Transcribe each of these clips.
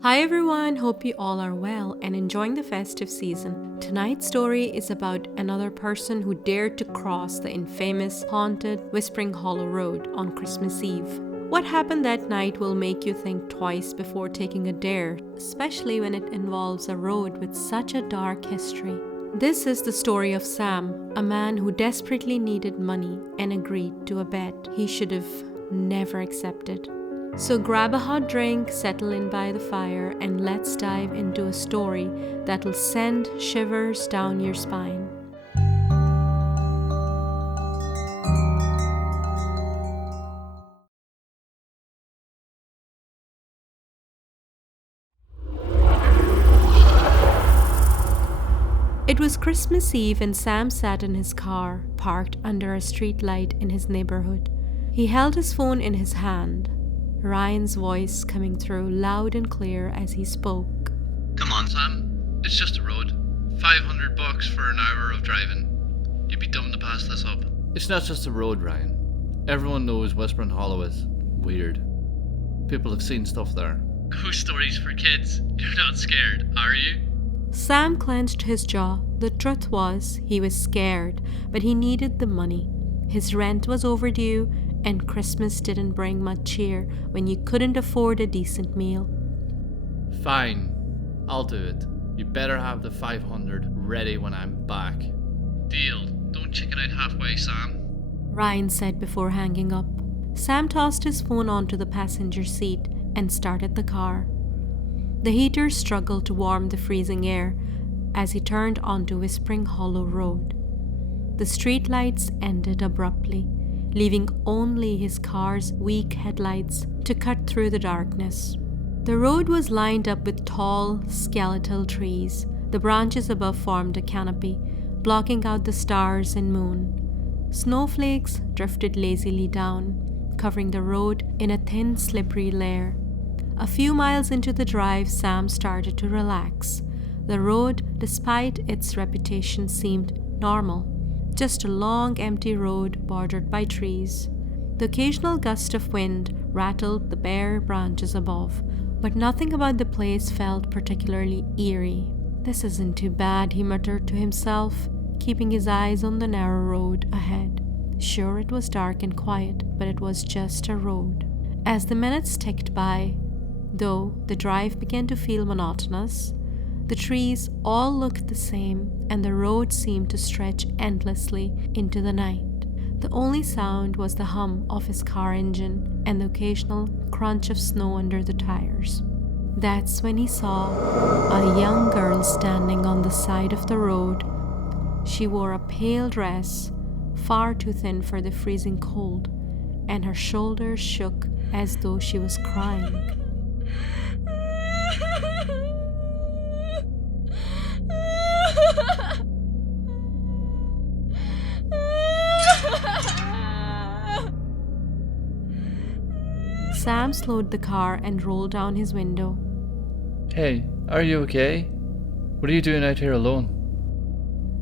Hi everyone, hope you all are well and enjoying the festive season. Tonight's story is about another person who dared to cross the infamous haunted Whispering Hollow Road on Christmas Eve. What happened that night will make you think twice before taking a dare, especially when it involves a road with such a dark history. This is the story of Sam, a man who desperately needed money and agreed to a bet he should have never accepted. So grab a hot drink, settle in by the fire, and let's dive into a story that'll send shivers down your spine. It was Christmas Eve and Sam sat in his car, parked under a street light in his neighborhood. He held his phone in his hand, Ryan's voice coming through loud and clear as he spoke. Come on, Sam. It's just a road. $500 for an hour of driving. You'd be dumb to pass this up. It's not just a road, Ryan. Everyone knows Whispering Hollow is weird. People have seen stuff there. Ghost stories for kids. You're not scared, are you? Sam clenched his jaw. The truth was, he was scared, but he needed the money. His rent was overdue, and Christmas didn't bring much cheer when you couldn't afford a decent meal. Fine, I'll do it. You better have the 500 ready when I'm back. Deal. Don't chicken out halfway, Sam. Ryan said before hanging up. Sam tossed his phone onto the passenger seat and started the car. The heater struggled to warm the freezing air as he turned onto Whispering Hollow Road. The streetlights ended abruptly, leaving only his car's weak headlights to cut through the darkness. The road was lined up with tall, skeletal trees. The branches above formed a canopy, blocking out the stars and moon. Snowflakes drifted lazily down, covering the road in a thin, slippery layer. A few miles into the drive, Sam started to relax. The road, despite its reputation, seemed normal. Just a long, empty road bordered by trees. The occasional gust of wind rattled the bare branches above, but nothing about the place felt particularly eerie. "This isn't too bad," he muttered to himself, keeping his eyes on the narrow road ahead. Sure, it was dark and quiet, but it was just a road. As the minutes ticked by, though the drive began to feel monotonous, the trees all looked the same, and the road seemed to stretch endlessly into the night. The only sound was the hum of his car engine and the occasional crunch of snow under the tires. That's when he saw a young girl standing on the side of the road. She wore a pale dress, far too thin for the freezing cold, and her shoulders shook as though she was crying. Sam slowed the car and rolled down his window. Hey, are you okay? What are you doing out here alone?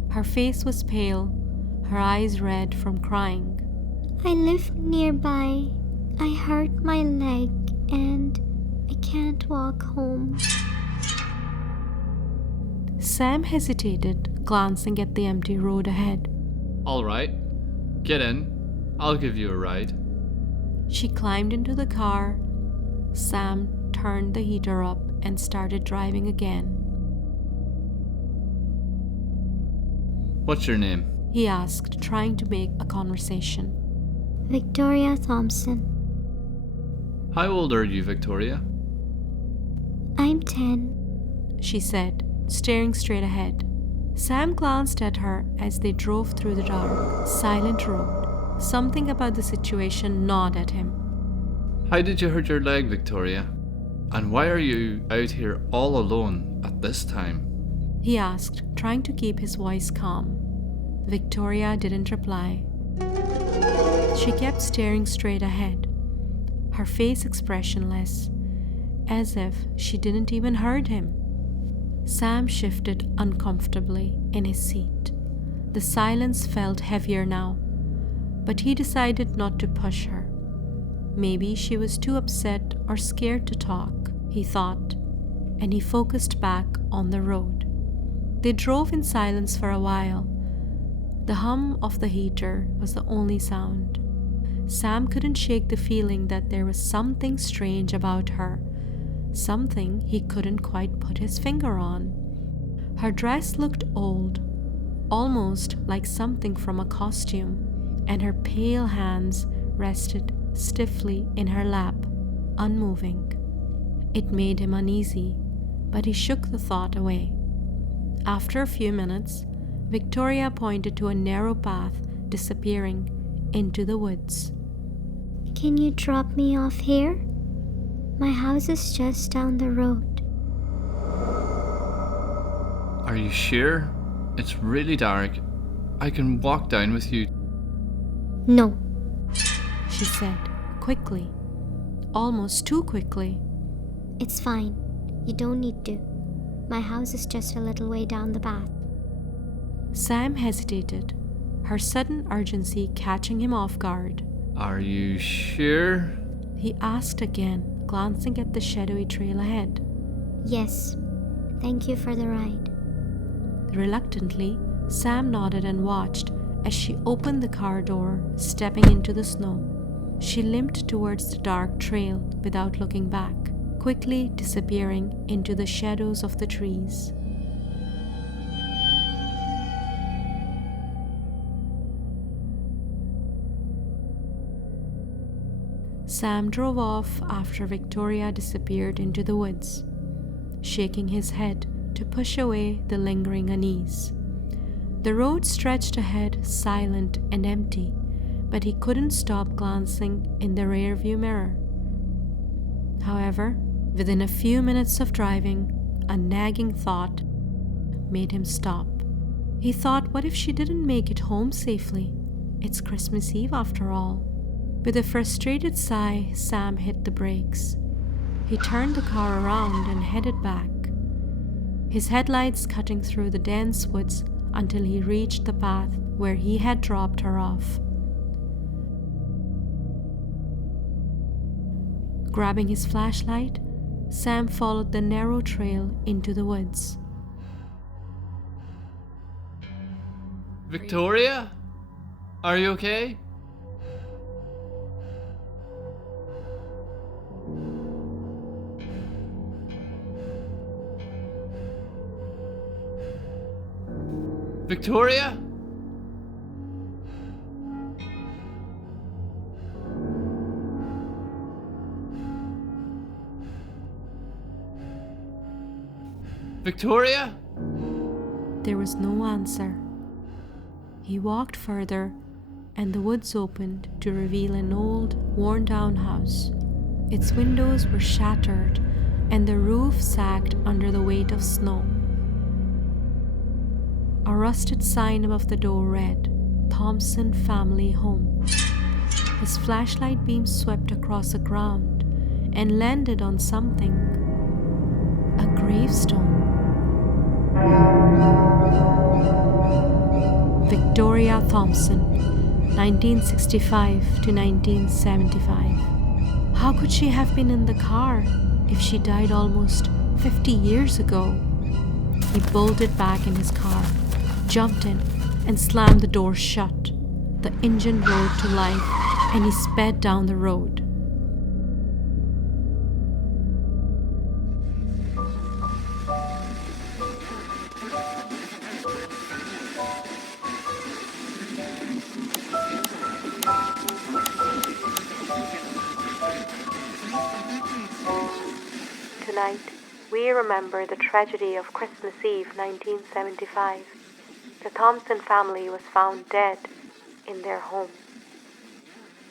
Her face was pale, her eyes red from crying. I live nearby. I hurt my leg and I can't walk home. Sam hesitated, glancing at the empty road ahead. All right, get in. I'll give you a ride. She climbed into the car. Sam turned the heater up and started driving again. What's your name? He asked, trying to make a conversation. Victoria Thompson. How old are you, Victoria? I'm 10. She said, staring straight ahead. Sam glanced at her as they drove through the dark, silent road. Something about the situation gnawed at him. How did you hurt your leg, Victoria? And why are you out here all alone at this time? He asked, trying to keep his voice calm. Victoria didn't reply. She kept staring straight ahead, her face expressionless, as if she didn't even heard him. Sam shifted uncomfortably in his seat. The silence felt heavier now, but he decided not to push her. Maybe she was too upset or scared to talk, he thought. and he focused back on the road. They drove in silence for a while. The hum of the heater was the only sound. Sam couldn't shake the feeling that there was something strange about her, something he couldn't quite put his finger on. Her dress looked old, almost like something from a costume, and her pale hands rested stiffly in her lap, unmoving. It made him uneasy, but he shook the thought away. After a few minutes, Victoria pointed to a narrow path disappearing into the woods. Can you drop me off here? My house is just down the road. Are you sure? It's really dark. I can walk down with you. No. She said, quickly, almost too quickly. It's fine. You don't need to. My house is just a little way down the path. Sam hesitated, her sudden urgency catching him off guard. Are you sure? He asked again, glancing at the shadowy trail ahead. Yes. Thank you for the ride. Reluctantly, Sam nodded and watched as she opened the car door, stepping into the snow. She limped towards the dark trail without looking back, quickly disappearing into the shadows of the trees. Sam drove off after Victoria disappeared into the woods, shaking his head to push away the lingering unease. The road stretched ahead, silent and empty, but he couldn't stop glancing in the rearview mirror. However, within a few minutes of driving, a nagging thought made him stop. He thought, what if she didn't make it home safely? It's Christmas Eve after all. With a frustrated sigh, Sam hit the brakes. He turned the car around and headed back, his headlights cutting through the dense woods until he reached the path where he had dropped her off. Grabbing his flashlight, Sam followed the narrow trail into the woods. Victoria? Are you okay? Victoria? Victoria? There was no answer. He walked further, and the woods opened to reveal an old, worn-down house. Its windows were shattered, and the roof sagged under the weight of snow. A rusted sign above the door read, "Thompson Family Home." His flashlight beam swept across the ground and landed on something. A gravestone. Victoria Thompson, 1965 to 1975. How could she have been in the car if she died almost 50 years ago? He bolted back in his car, jumped in, and slammed the door shut. The engine roared to life, and he sped down the road. Tonight, we remember the tragedy of Christmas Eve 1975. The Thompson family was found dead in their home.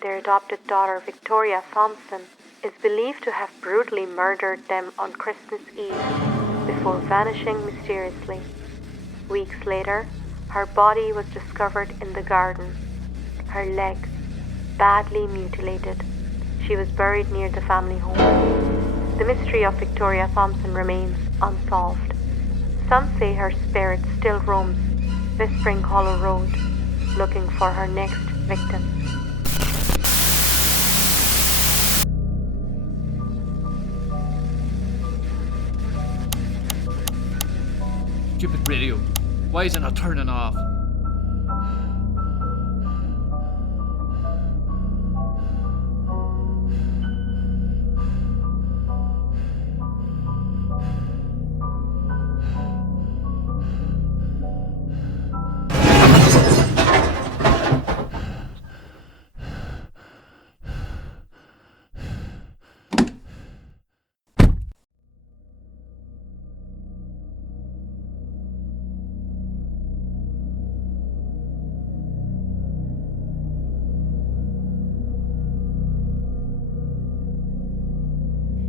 Their adopted daughter, Victoria Thompson, is believed to have brutally murdered them on Christmas Eve before vanishing mysteriously. Weeks later, her body was discovered in the garden, her legs badly mutilated. She was buried near the family home. The mystery of Victoria Thompson remains unsolved. Some say her spirit still roams Whispering Hollow Road, looking for her next victim. stupid radio? Why is it not turning off?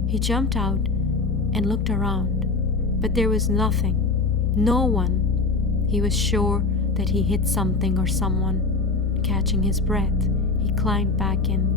He jumped out and looked around, but there was nothing, no one. He was sure that he hit something or someone. Catching his breath, he climbed back in.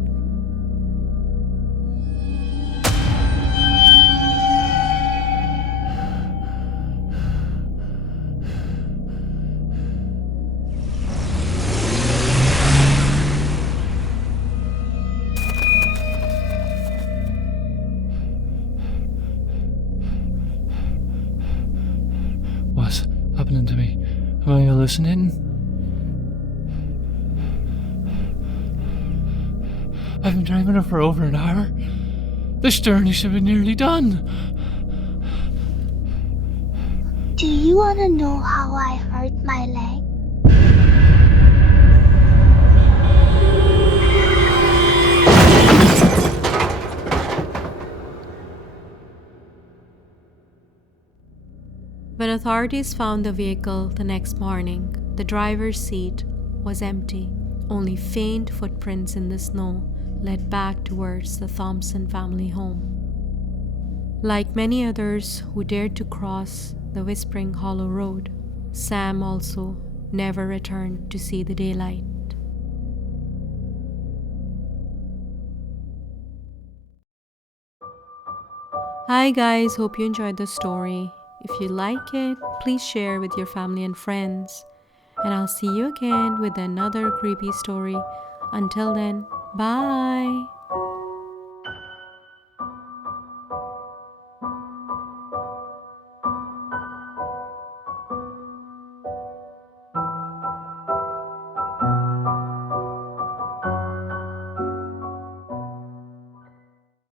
What's happening to me? Am I hallucinating? I've been driving it for over an hour. This journey should be nearly done. Do you want to know how I hurt my leg? When authorities found the vehicle the next morning, the driver's seat was empty. Only faint footprints in the snow led back towards the Thompson family home. Like many others who dared to cross the Whispering Hollow Road, Sam also never returned to see the daylight. Hi guys, hope you enjoyed the story. If you like it, please share with your family and friends. And I'll see you again with another creepy story. Until then, bye!